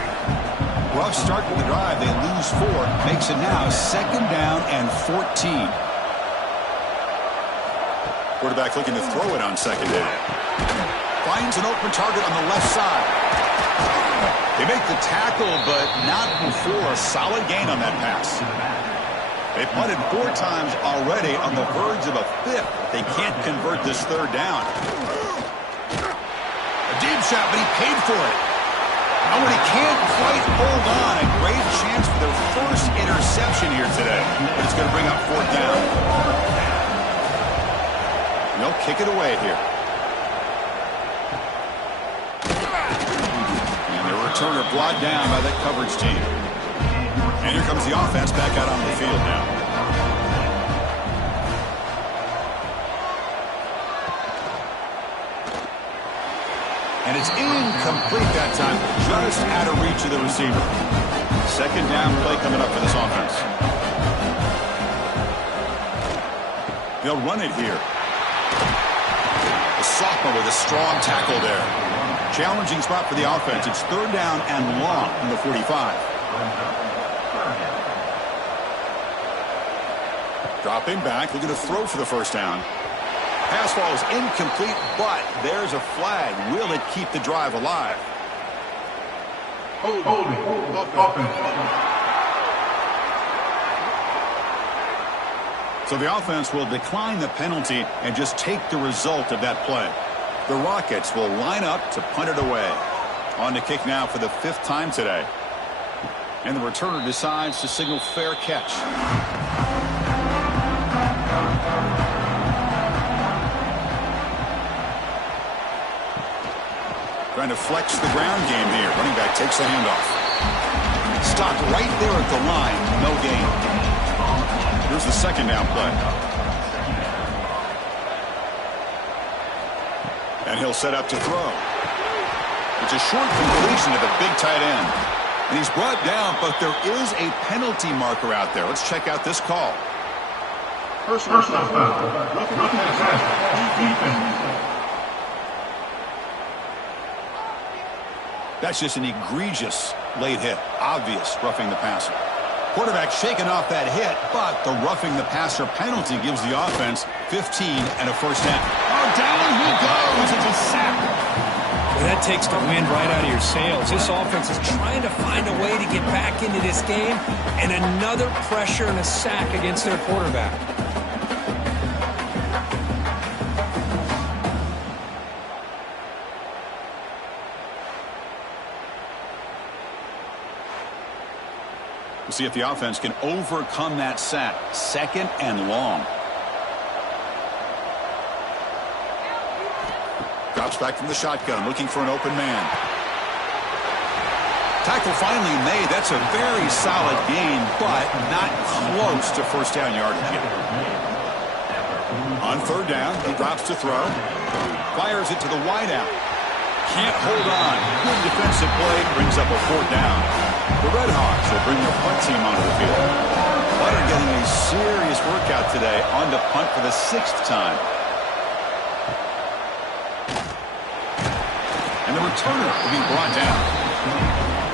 Rough start to the drive. They lose 4. Makes it now second down and 14. Quarterback looking to throw it on second down. Finds an open target on the left side. They make the tackle, but not before a solid gain on that pass. They punted 4 times already on the verge of a 5th. They can't convert this third down. A deep shot, but he paid for it. And when he can't quite hold on, a great chance for their first interception here today. But it's going to bring up 4th down. And they'll kick it away here. And their returner brought down by that coverage team. And here comes the offense back out on the field now. It's incomplete that time, just out of reach of the receiver. Second down play coming up for this offense. They'll run it here. The sophomore with a strong tackle there. Challenging spot for the offense. It's third down and long from the 45. Dropping back, looking to throw for the first down. Pass ball is incomplete, but there's a flag. Will it keep the drive alive? So the offense will decline the penalty and just take the result of that play. The Rockets will line up to punt it away. On to kick now for the 5th time today. And the returner decides to signal fair catch. Trying to flex the ground game here. Running back takes the handoff. Stopped right there at the line. No gain. Here's the second down play. And he'll set up to throw. It's a short completion to the big tight end. And he's brought down, but there is a penalty marker out there. Let's check out this call. Personal foul. Roughing the passer. Defense. That's just an egregious late hit. Obvious roughing the passer. Quarterback shaking off that hit, but the roughing the passer penalty gives the offense 15 and a first down. Oh, down he goes. It's a sack. Well, that takes the wind right out of your sails. This offense is trying to find a way to get back into this game, and another pressure and a sack against their quarterback. We'll see if the offense can overcome that sack. Second and long. Drops back from the shotgun, looking for an open man. Tackle finally made. That's a very solid gain, but not close to first down yardage yet. On third down, he drops to throw. Fires it to the wideout. Can't hold on. Good defensive play. Brings up a fourth down. The Red Hawks will bring their punt team onto the field. Butter getting a serious workout today on to punt for the 6th time. And the returner will be brought down.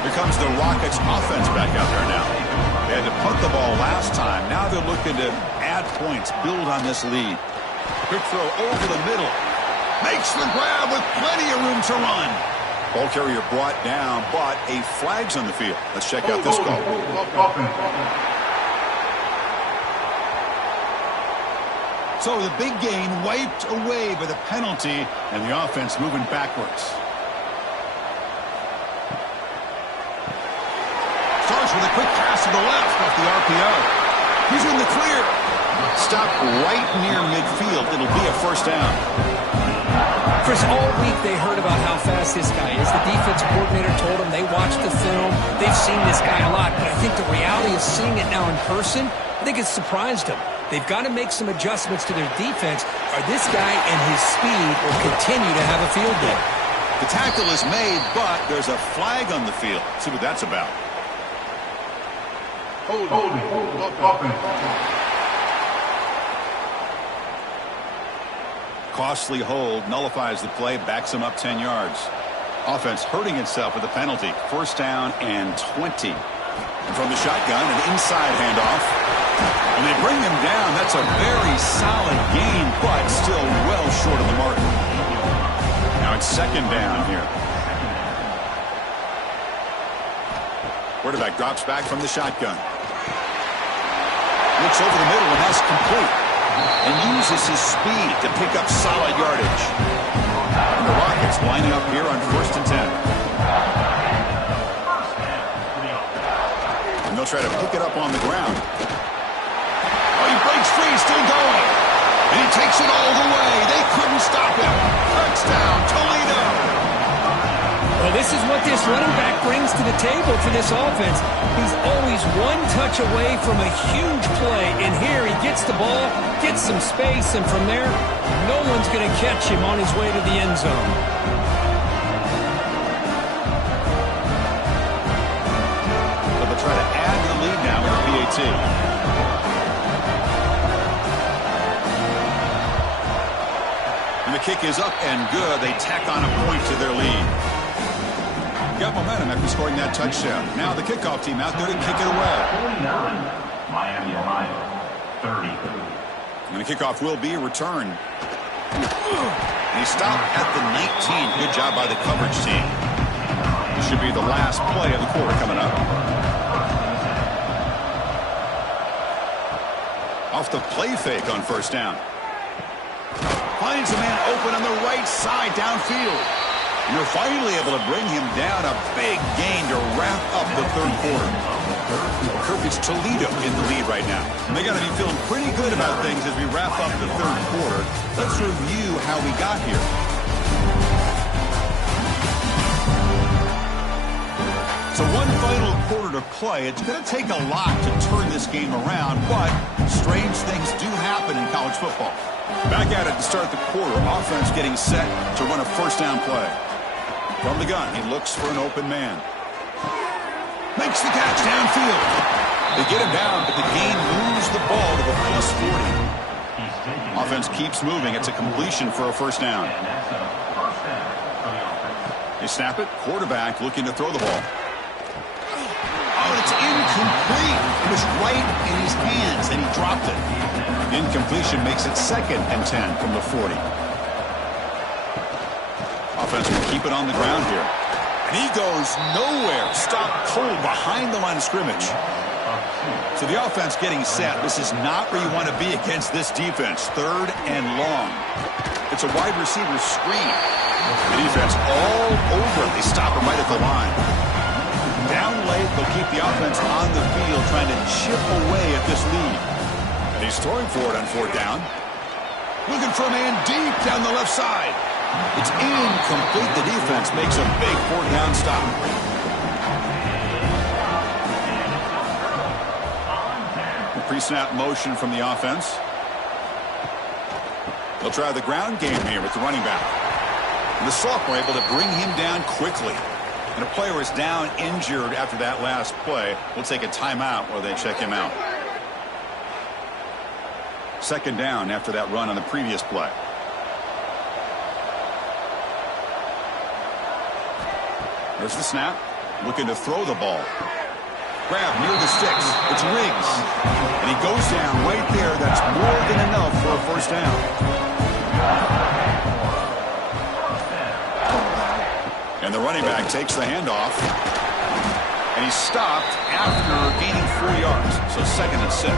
Here comes the Rockets offense back out there now. They had to punt the ball last time. Now they're looking to add points, build on this lead. Quick throw over the middle. Makes the grab with plenty of room to run. Ball carrier brought down, but a flag's on the field. Let's check out this call. So the big gain wiped away by the penalty, and the offense moving backwards. Starts with a quick pass to the left off the RPO. He's in the clear. Stopped right near midfield. It'll be a first down. Chris, all week they heard about how fast this guy is. The defensive coordinator told them they watched the film. They've seen this guy a lot, but I think the reality of seeing it now in person, I think it's surprised them. They've got to make some adjustments to their defense, or this guy and his speed will continue to have a field day. The tackle is made, but there's a flag on the field. See what that's about. Costly hold, nullifies the play, backs him up 10 yards. Offense hurting itself with a penalty. First down and 20. And from the shotgun, an inside handoff. And they bring him down. That's a very solid gain, but still well short of the mark. Now it's second down here. Quarterback drops back from the shotgun. Looks over the middle, and that's complete. And uses his speed to pick up solid yardage. And the Rockets lining up here on 1st and 10. And they'll try to pick it up on the ground. Oh, he breaks free, still going. And he takes it all the way. They couldn't stop him. Touchdown, Toledo. Well, this is what this running back brings to the table for this offense. He's always one touch away from a huge play, and here he gets the ball, gets some space, and from there, no one's going to catch him on his way to the end zone. PAT. And the kick is up and good. They tack on a point to their lead. Got momentum after scoring that touchdown. Now the kickoff team out there to kick it away. 49, Miami, Ohio, 30. And the kickoff will be a return. And he stopped at the 19. Good job by the coverage team. This should be the last play of the quarter coming up. Off the play fake on first down. Finds a man open on the right side downfield. And they're finally able to bring him down. A big gain to wrap up the third quarter. Kirk, it's Toledo in the lead right now. And they got to be feeling pretty good about things as we wrap up the third quarter. Let's review how we got here. So one final quarter to play. It's going to take a lot to turn this game around, but strange things do happen in college football. Back at it to start the quarter. Offense getting set to run a first down play. From the gun, he looks for an open man. Makes the catch downfield. They get him down, but the gain moves the ball to the plus 40. Offense keeps moving. It's a completion for a first down. They snap it. Quarterback looking to throw the ball. Oh, it's incomplete. It was right in his hands, and he dropped it. Incompletion makes it 2nd and 10 from the 40. Offense will keep it on the ground here. And he goes nowhere. Stopped cold behind the line of scrimmage. So the offense getting set. This is not where you want to be against this defense. 3rd and long. It's a wide receiver screen. The defense all over it. They stop him right at the line. Down late, they'll keep the offense on the field trying to chip away at this lead. And he's throwing for it on 4th down. Looking for a man deep down the left side. It's incomplete. The defense makes a big 4th down stop. The pre-snap motion from the offense. They'll try the ground game here with the running back. And the sophomore able to bring him down quickly. And a player is down injured after that last play. We'll take a timeout while they check him out. 2nd down after that run on the previous play. There's the snap. Looking to throw the ball. Grab near the sticks. It's Riggs. And he goes down right there. That's more than enough for a first down. And the running back takes the handoff. And he's stopped after gaining 4 yards. So 2nd and 6.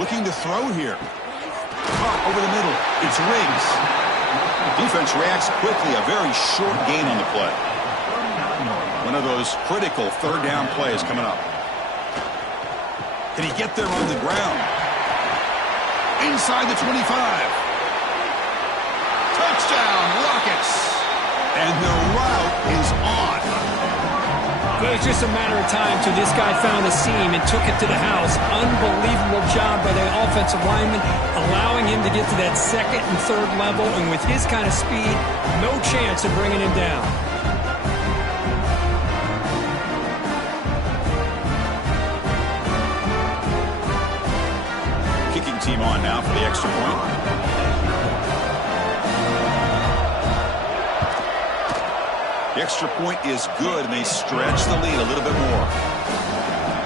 Looking to throw here. Caught over the middle. It's Riggs. Defense reacts quickly. A very short gain on the play. One of those critical 3rd down plays coming up. Can he get there on the ground? Inside the 25. Touchdown, Rockets. And the route is on. It was just a matter of time till this guy found a seam and took it to the house. Unbelievable job by the offensive lineman, allowing him to get to that 2nd and 3rd level. And with his kind of speed, no chance of bringing him down. Kicking team on now for the extra point. The extra point is good, and they stretch the lead a little bit more.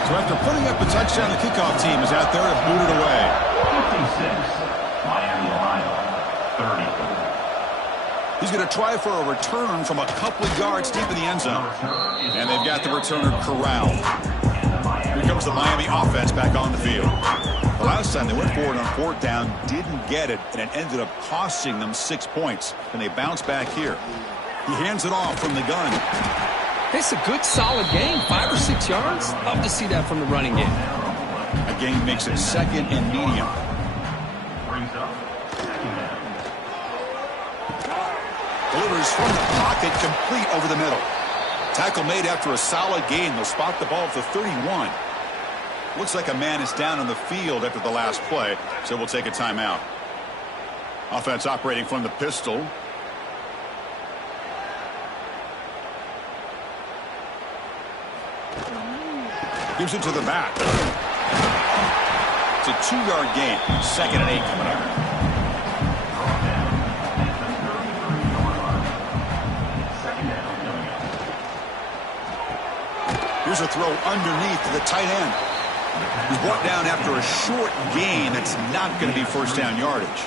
So after putting up a touchdown, the kickoff team is out there to boot it away. 56, Miami, Ohio, 30. He's going to try for a return from a couple of yards deep in the end zone. And they've got the returner corralled. Here comes the Miami offense back on the field. The last time they went forward on 4th down, didn't get it, and it ended up costing them 6 points. And they bounce back here. He hands it off from the gun. It's a good, solid game. 5 or 6 yards. Love to see that from the running game. A gain makes it 2nd and medium. Delivers from the pocket, complete over the middle. Tackle made after a solid gain. They'll spot the ball at the 31. Looks like a man is down on the field after the last play, so we'll take a timeout. Offense operating from the pistol. Gives it to the back. It's a 2-yard gain. 2nd and 8 coming up. Here's a throw underneath to the tight end. He's brought down after a short gain. That's not going to be first down yardage.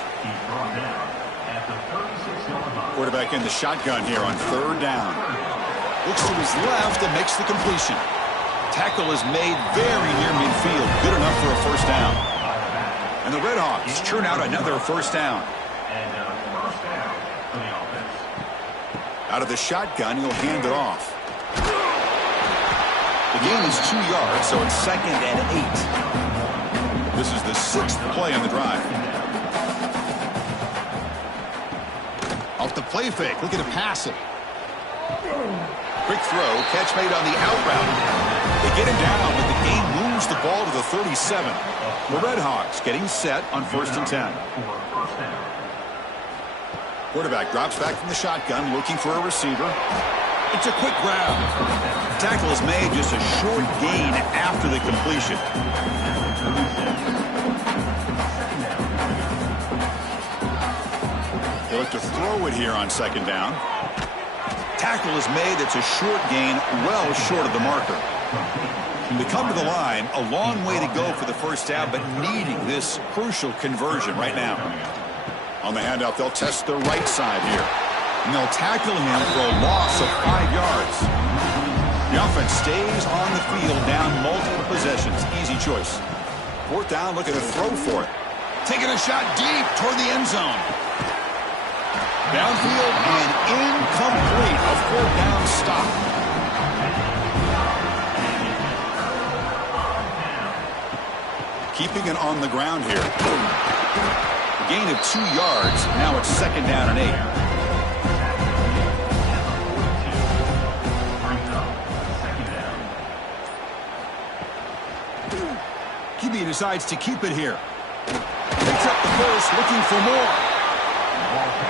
Quarterback in the shotgun here on 3rd down. Looks to his left and makes the completion. Tackle is made very near midfield. Good enough for a first down. And the Redhawks churn out another first down. Out of the shotgun, he'll hand it off. The gain is 2 yards, so it's 2nd and 8. This is the 6th play on the drive. Off the play fake, looking to pass it. Quick throw, catch made on the out route. They get him down, but the game moves the ball to the 37. The Redhawks getting set on 1st and 10. Quarterback drops back from the shotgun, looking for a receiver. It's a quick grab. Tackle is made, just a short gain after the completion. They look to throw it here on 2nd down. Tackle is made. It's a short gain, well short of the marker. They come to the line, a long way to go for the first down, but needing this crucial conversion right now. On the handout, they'll test the right side here. And they'll tackle him for a loss of 5 yards. The offense stays on the field, down multiple possessions. Easy choice. 4th down, looking to throw for it. Taking a shot deep toward the end zone. Downfield and incomplete. A 4th down stop. Keeping it on the ground here. A gain of 2 yards. Now it's 2nd down and 8. QB decides to keep it here. Picks up the first, looking for more.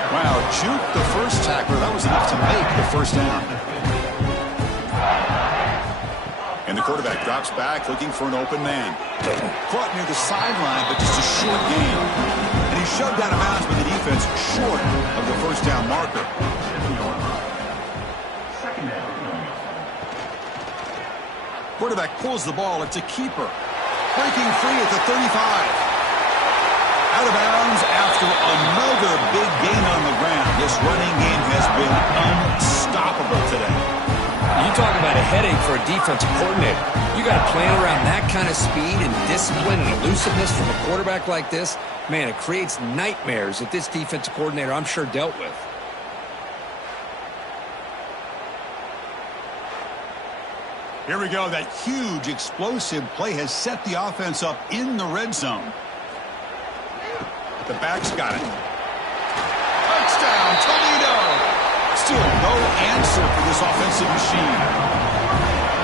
Wow, juked the first tackler. That was enough to make the first down. And the quarterback drops back, looking for an open man. Caught near the sideline, but just a short gain. And he's shoved out of bounds by the defense short of the first down marker. Quarterback pulls the ball. It's a keeper. Breaking free at the 35. Out of bounds after another big gain on the ground. This running game has been unstoppable today. You talk about a headache for a defensive coordinator. You got to plan around that kind of speed and discipline and elusiveness from a quarterback like this. Man, it creates nightmares that this defensive coordinator, I'm sure, dealt with. Here we go. That huge, explosive play has set the offense up in the red zone. The back's got it. Touchdown, Toledo! Still no answer for this offensive machine.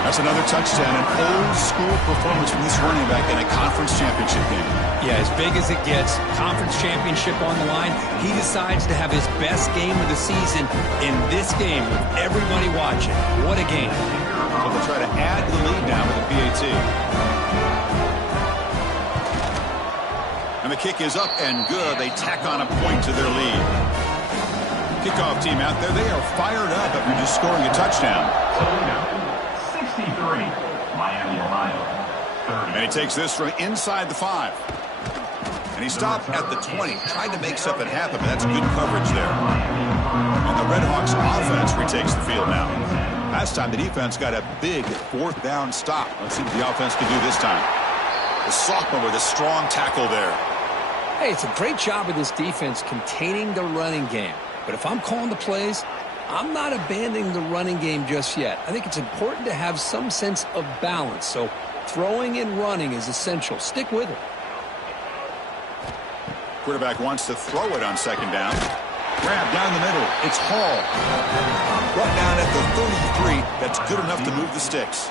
That's another touchdown, an old-school performance from this running back in a conference championship game. Yeah, as big as it gets, conference championship on the line, he decides to have his best game of the season in this game with everybody watching. What a game. So they'll try to add to the lead now with a PAT. And the kick is up and good. They tack on a point to their lead. Kickoff team out there. They are fired up after just scoring a touchdown. 63, Miami, Ohio, 30. And he takes this from inside the 5. And he stopped at the 20. Tried to make something happen, but that's good coverage there. And the Redhawks offense retakes the field now. Last time the defense got a big 4th down stop. Let's see what the offense can do this time. The sophomore with a strong tackle there. Hey, it's a great job of this defense containing the running game. But if I'm calling the plays, I'm not abandoning the running game just yet. I think it's important to have some sense of balance. So throwing and running is essential. Stick with it. Quarterback wants to throw it on 2nd down. Grab down the middle. It's Hall. Brought down at the 33. That's good enough to move the sticks.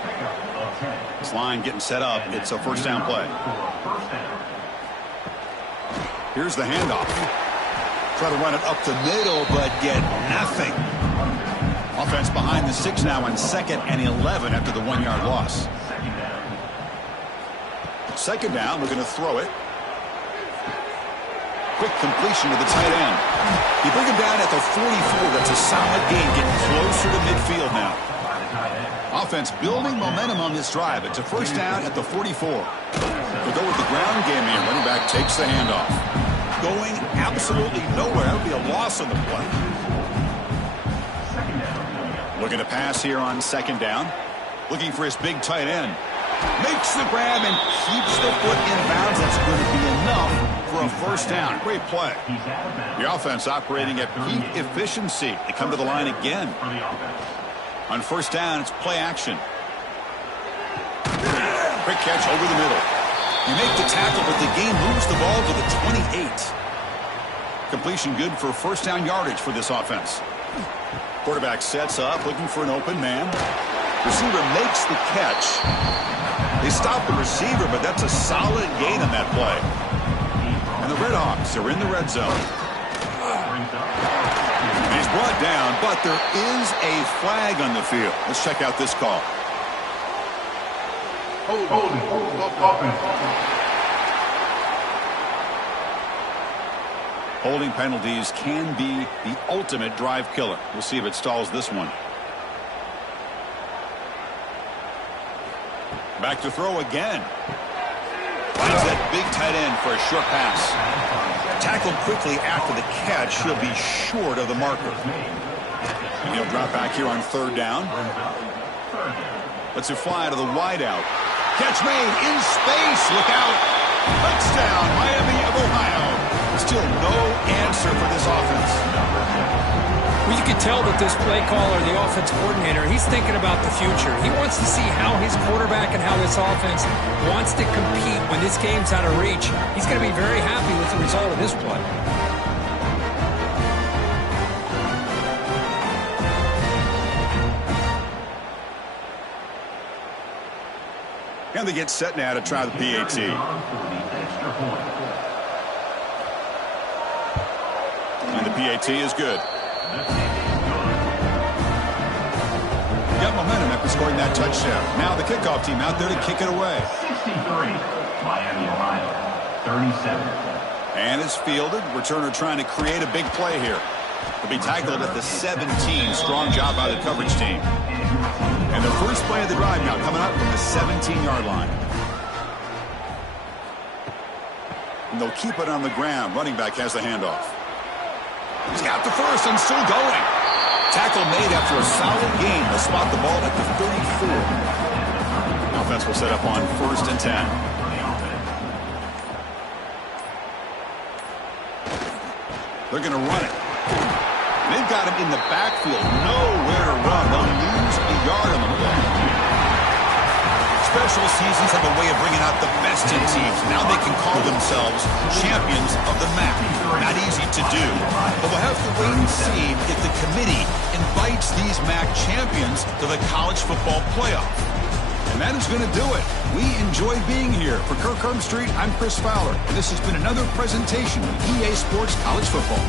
This line getting set up. It's a first down play. Here's the handoff. Try to run it up the middle, but get nothing. Offense behind the 6 now on 2nd and 11 after the 1-yard loss. Second down, we're going to throw it. Quick completion to the tight end. You bring him down at the 44. That's a solid gain, getting closer to midfield now. Offense building momentum on this drive. It's a first down at the 44. We'll go with the ground game here. Running back takes the handoff. Going absolutely nowhere. That would be a loss on the play. Looking to pass here on second down. Looking for his big tight end. Makes the grab and keeps the foot in bounds. That's going to be enough for a first down. Great play. The offense operating at peak efficiency. They come to the line again. On first down, it's play action. Quick catch over the middle. You make the tackle, but the game moves the ball to the 28. Completion good for first down yardage for this offense. Quarterback sets up, looking for an open man. Receiver makes the catch. They stop the receiver, but that's a solid gain on that play. And the Redhawks are in the red zone. And he's brought down, but there is a flag on the field. Let's check out this call. Holding penalties can be the ultimate drive killer. We'll see if it stalls this one. Back to throw again. Finds that big tight end for a short pass. Tackled quickly after the catch. He'll be short of the marker. And he'll drop back here on third down. Lets it fly to the wideout. Catch made in space. Look out. Touchdown, Miami of Ohio. Still no answer for this offense. Well, you can tell that this play caller, the offense coordinator, he's thinking about the future. He wants to see how his quarterback and how this offense wants to compete when this game's out of reach. He's going to be very happy with the result of this play. And they get set now to try the PAT. And the PAT is good. Got momentum after scoring that touchdown. Now the kickoff team out there to kick it away. 63, Miami, Ohio, 37. And it's fielded. Returner trying to create a big play here. He'll be tackled at the 17. Strong job by the coverage team. And the first play of the drive now coming up from the 17-yard line. And they'll keep it on the ground. Running back has the handoff. He's got the first and still going. Tackle made after a solid gain. They'll spot the ball at the 34. Offense will set up on 1st and 10. They're going to run it. They've got him in the backfield. Nowhere to run. They'll lose a yard on the play. Special seasons have a way of bringing out the best in teams. Now they can call themselves champions of the MAC. Not easy to do. But we'll have to wait and see if the committee invites these MAC champions to the college football playoff. And that is going to do it. We enjoy being here. For Kirk Street, I'm Chris Fowler. And this has been another presentation of EA Sports College Football.